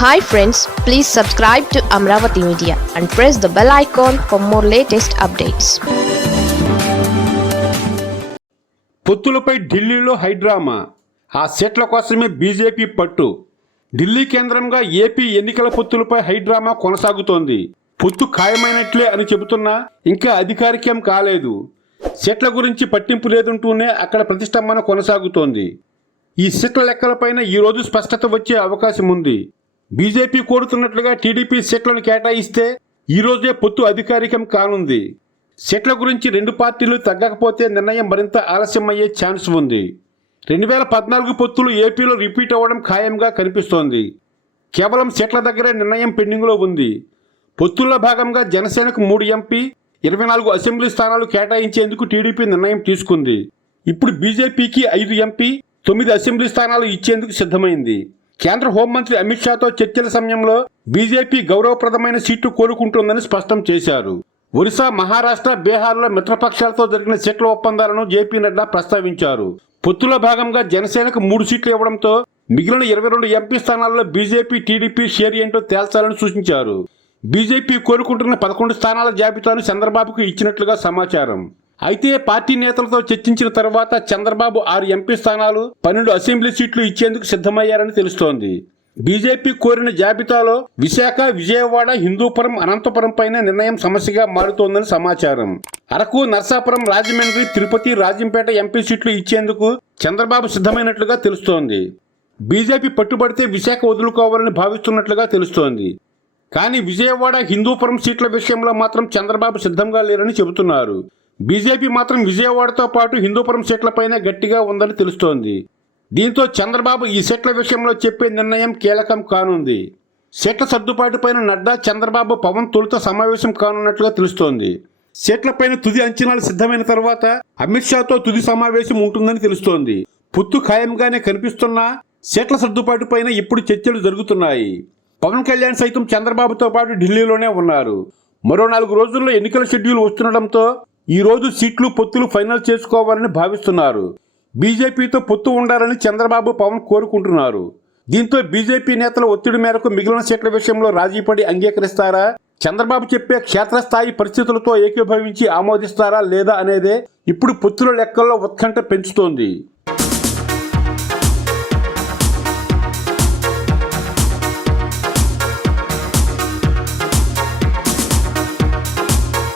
Hi friends please subscribe to Amaravati media and press the bell icon for more latest updates పొత్తులపై ఢిల్లీలో high drama ఆ సీట్ల కోసమే BJP పట్టు. ఢిల్లీ కేంద్రంగా ఏపీ ఎన్నికల పొత్తులపై హైడ్రామా కొనసాగుతోంది. పొత్తు ఖాయమైనట్లే అని చెబుతున్నా ఇంకా అధికారికం కాలేదు. సీట్ల గురించి పట్టింపు లేదంటూనే అక్కడ ప్రతిష్టంభన కొనసాగుతోంది. ఈ సీట్ల లెక్కలపైన ఈ రోజు స్పష్టత వచ్చే అవకాశం ఉంది బీజేపీ కోరుతున్నట్లుగా టీడీపీ సీట్లను కేటాయిస్తే ఈరోజే పొత్తు అధికారికం కానుంది. సీట్ల గురించి రెండు పార్టీలు తగ్గకపోతే నిర్ణయం మరింత ఆలస్యమయ్యే ఛాన్స్ ఉంది. రెండు వేల పద్నాలుగు పొత్తులు ఏపీలో రిపీట్ అవ్వడం ఖాయంగా కనిపిస్తోంది. కేవలం సీట్ల దగ్గరే నిర్ణయం పెండింగ్లో ఉంది. పొత్తుల్లో భాగంగా జనసేనకు మూడు ఎంపీ ఇరవై నాలుగు అసెంబ్లీ స్థానాలు కేటాయించేందుకు టీడీపీ నిర్ణయం తీసుకుంది. ఇప్పుడు బీజేపీకి ఐదు ఎంపీ తొమ్మిది అసెంబ్లీ స్థానాలు ఇచ్చేందుకు సిద్ధమైంది. కేంద్ర హోంమంత్రి అమిత్ షాతో చర్చల సమయంలో బీజేపీ గౌరవప్రదమైన సీటు కోరుకుంటోందని స్పష్టం చేశారు. ఒరిస్సా మహారాష్ట్ర బీహార్లో మిత్రపక్షాలతో జరిగిన సీట్ల ఒప్పందాలను జేపీ నడ్డా ప్రస్తావించారు. పొత్తులో భాగంగా జనసేనకు మూడు సీట్లు ఇవ్వడంతో మిగిలిన ఇరవై రెండు ఎంపీ స్థానాల్లో బీజేపీ టీడీపీ షేర్ ఏంటో తేల్చాలని సూచించారు. బీజేపీ కోరుకుంటున్న పదకొండు స్థానాల జాబితాను చంద్రబాబుకు ఇచ్చినట్లుగా సమాచారం. అయితే పార్టీ నేతలతో చర్చించిన తర్వాత చంద్రబాబు ఆరు ఎంపీ స్థానాలు పన్నెండు అసెంబ్లీ సీట్లు ఇచ్చేందుకు సిద్ధమయ్యారని తెలుస్తోంది. బీజేపీ కోరిన జాబితాలో విశాఖ విజయవాడ హిందూపురం అనంతపురం పైన నిర్ణయం సమస్యగా మారుతోందని సమాచారం. అరకు నర్సాపురం రాజమండ్రి తిరుపతి రాజంపేట ఎంపీ సీట్లు ఇచ్చేందుకు చంద్రబాబు సిద్ధమైనట్లుగా తెలుస్తోంది. బీజేపీ పట్టుబడితే విశాఖ వదులుకోవాలని భావిస్తున్నట్లుగా తెలుస్తోంది. కానీ విజయవాడ హిందూపురం సీట్ల విషయంలో మాత్రం చంద్రబాబు సిద్ధంగా లేరని చెబుతున్నారు. బీజేపీ మాత్రం విజయవాడతో పాటు హిందూపురం సీట్లపైన గట్టిగా ఉందని తెలుస్తోంది. దీంతో చంద్రబాబు ఈ సీట్ల విషయంలో చెప్పే నిర్ణయం కీలకం కానుంది. సీట్ల సర్దుబాటుపైన నడ్డా చంద్రబాబు పవన్ తొలుత సమావేశం కానున్నట్లుగా తెలుస్తోంది. సీట్లపైన తుది అంచనాలు సిద్ధమైన తర్వాత అమిత్ షాతో తుది సమావేశం ఉంటుందని తెలుస్తోంది. పొత్తు ఖాయంగానే కనిపిస్తున్నా సీట్ల సర్దుబాటుపైన ఇప్పుడు చర్చలు జరుగుతున్నాయి. పవన్ కళ్యాణ్ సైతం చంద్రబాబుతో పాటు ఢిల్లీలోనే ఉన్నారు. మరో నాలుగు రోజుల్లో ఎన్నికల షెడ్యూల్ వస్తుండటంతో ఈ రోజు సీట్లు పొత్తులు ఫైనల్ చేసుకోవాలని భావిస్తున్నారు. బీజేపీతో పొత్తు ఉండాలని చంద్రబాబు పవన్ కోరుకుంటున్నారు. దీంతో బీజేపీ నేతల ఒత్తిడి మేరకు మిగిలిన సీట్ల విషయంలో రాజీపడి అంగీకరిస్తారా? చంద్రబాబు చెప్పే క్షేత్రస్థాయి పరిస్థితులతో ఏకీభవించి ఆమోదిస్తారా లేదా అనేదే ఇప్పుడు పొత్తుల లెక్కల్లో ఉత్కంఠ పెంచుతోంది.